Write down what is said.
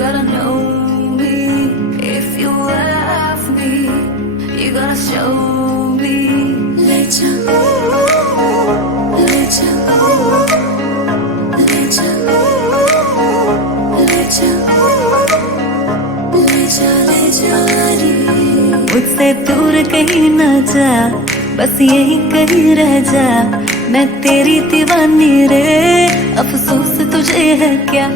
gotta know me. If you love me, you gotta show me. Let जा, let जा, let जा, let जा, ले जा, ले जा रे। मुझसे दूर कहीं ना जा, बस यही कहीं रह जा। मैं तेरी दीवानी रे, अफसोस तुझे है क्या।